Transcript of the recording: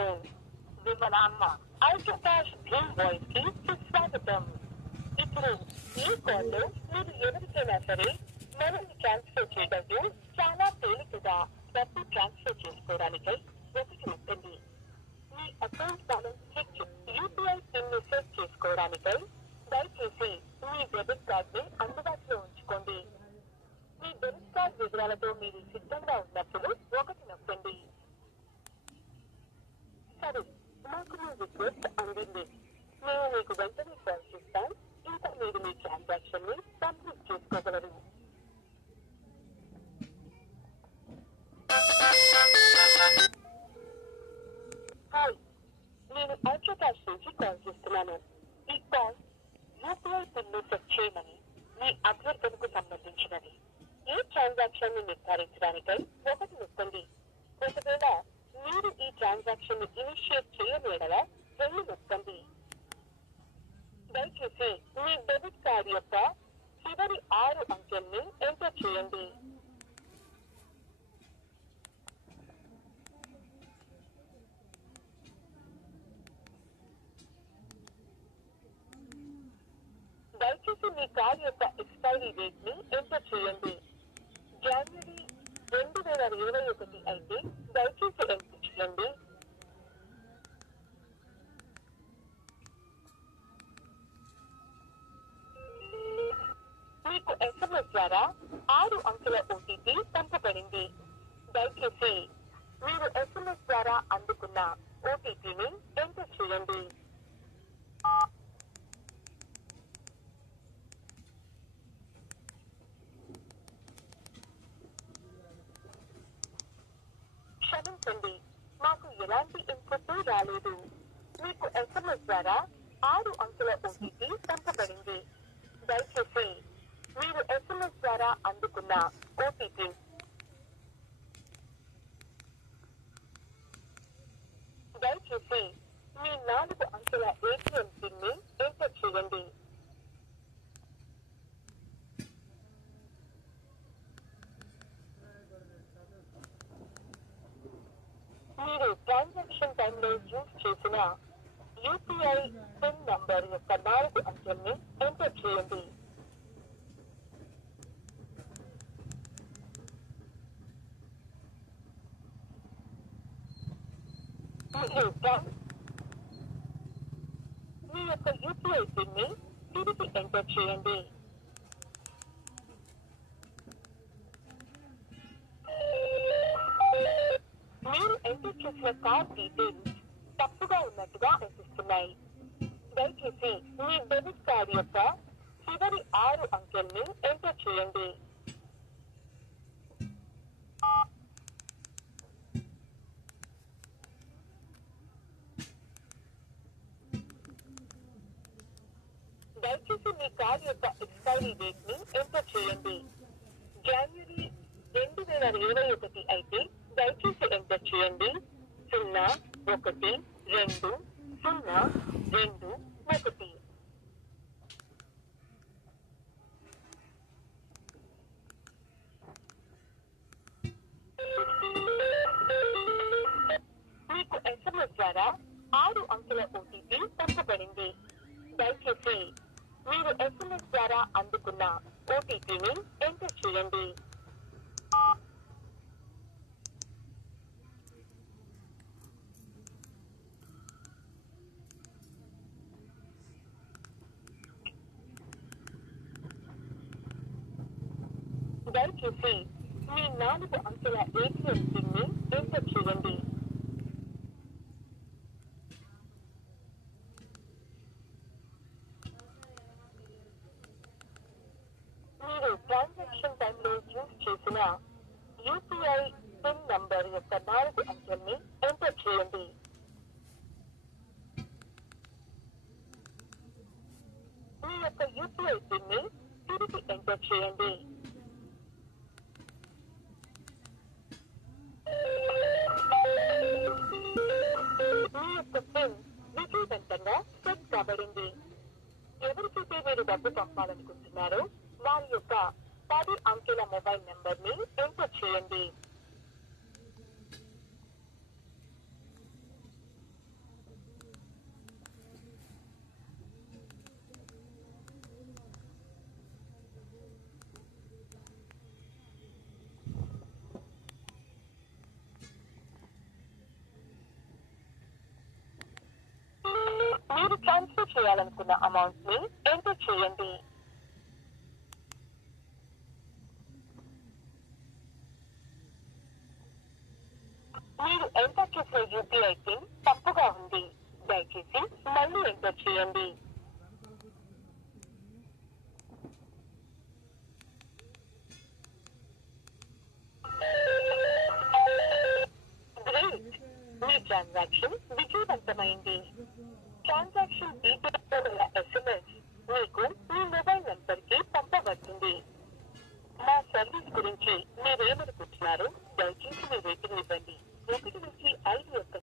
Phone విమలామ్మ అల్ట్రాకాష్ Bhim voice కి సుస్వాగతం. ఇప్పుడు ఈ కాల్లో మీరు ఎవరికైనా సరే మనల్ని ట్రాన్స్ఫర్ చేయడంలో చాలా తేలికగా డబ్బు ట్రాన్స్ఫర్ చేసుకోవడానికై ఒకటి ఉంటుంది. మీ account balance check UPI pin ని సెట్ చేసుకోవడానికై దయచేసి మీ డెబిట్ కార్డ్ ని అందుబాటులో ఉంచుకోండి. మీ డెబిట్ కార్డ్ వివరాలతో మీరు సిద్ధంగా ఉన్నప్పుడు ఒకటి నొక్కండి. సరే, మాకు మీ రిక్వెస్ట్ అందింది. మేము మీకు వెంటనే కాల్ చేస్తాం. ఇంకా మీరు మీ ట్రాన్సాక్షన్ ని కంప్లీట్ చేసుకోగలరు. హాయ్, నేను అల్ట్రాకాష్ నుంచి కాల్ చేస్తున్నాను. ఈ కాల్ యూపీఐ పిన్ ని సెట్ చేయమని మీ అభ్యర్థనకు సంబంధించినది. ఈ ట్రాన్సాక్షన్ ని నిర్ధారించడానికై ఒకటి నొక్కండి. ఒకవేళ మీరు ఈ ట్రాన్సాక్షన్ ని ఇనిషియేట్ చేయలేడలా 2 నొక్కండి. దయచేసి మీ డెబిట్ కార్డ్ యొక్క చివరి 6 అంకెల్ని ఎంటర్ చేయండి. దయచేసి మీ కార్డ్ యొక్క ఎక్స్పైరీ డేట్ ని ఎంటర్ చేయండి. జనవరి 2021 అయితే దయచేసి ఎంటర్ చేయండి. మీకు ఎస్ఎంఎస్ ద్వారా 6 అంకెల ఓటీపీ పంపబడింది. దయచేసి మీరు ఎస్ఎంఎస్ ద్వారా అందుకున్న ఓటీపీని ఎంటర్ చేయండి. క్షమించండి, మాకు ఎలాంటి ఇన్పుట్ రాలేదు. మీకు ఎస్ఎంఎస్ ద్వారా 6 అంకెల ఓటీపీ పంపబడింది. దయచేసి మీరు ఎస్ఎంఎస్ ద్వారా అందుకున్న ఓటీపీ దయచేసి మీ 4 అంకెల ఏటీఎం పిన్ ని ఎంటర్ చేయండి. మీరు ట్రాన్సాక్షన్ టైంలో యూజ్ చేసిన యూపీఐ పిన్ నంబర్ యొక్క 4 అంకెల్ని ఎంటర్ చేయండి. మీ యొక్క యూపీఐ పిన్ ని తిరిగి ఎంటర్ చేయండి. మీరు ఎంటర్ చేసిన కార్డ్ డీటెయిల్స్ తప్పుగా ఉన్నట్టుగా అనిపిస్తున్నాయి. దయచేసి మీ డెబిట్ కార్డ్ యొక్క చివరి 6 అంకెల్ని ఎంటర్ చేయండి. దయచేసి మీ కార్డ్ యొక్క ఎక్స్పైరీ డేట్ ని ఎంటర్ చేయండి. జనవరి 2021 అయితే దయచేసి ఎంటర్ చేయండి 012021. మీకు ఎస్ఎంఎస్ ద్వారా 6 అంకెల ఓటీపీ పంపబడింది. దయచేసి మీరు ఎస్ఎంఎస్ ద్వారా అందుకున్న ఓటీపీని ఎంటర్ చేయండి. దయచేసి మీ 4 అంకెల ఏటీఎం పిన్ ని ఎంటర్ చేయండి. మీరు ట్రాన్సాక్షన్ టైంలో యూజ్ చేసిన యూపీఐ పిన్ నంబర్ యొక్క 4 అంకెల్ని ఎంటర్ చేయండి. మీ యొక్క యూపీఐ పిన్ ని తిరిగి ఎంటర్ చేయండి. మీ యొక్క పిన్ విజయవంతంగా సెట్ కాబడింది. ఎవరికైతే మీరు డబ్బు పంపాలనుకుంటున్నారో వారి యొక్క 10 అంకెల మొబైల్ నెంబర్ ని ఎంటర్ చేయండి. చేయాలనుకున్న అమౌంట్ ని ఎంటర్ చేయండి. మీరు ఎంటర్ చేసిన యూపీఐ పిన్ తప్పుగా ఉంది. దయచేసి మళ్ళీ ఎంటర్ చేయండి. గ్రేట్, మీ ట్రాన్సాక్షన్ విజయవంతమైంది. ట్రాన్సాక్షన్ డీటెయిల్స్ ఎస్ఎంఎస్ మీకు మీ మొబైల్ నంబర్ కి పంపబడుతుంది. మా సర్వీస్ గురించి మీరేమనుకుంటున్నారు?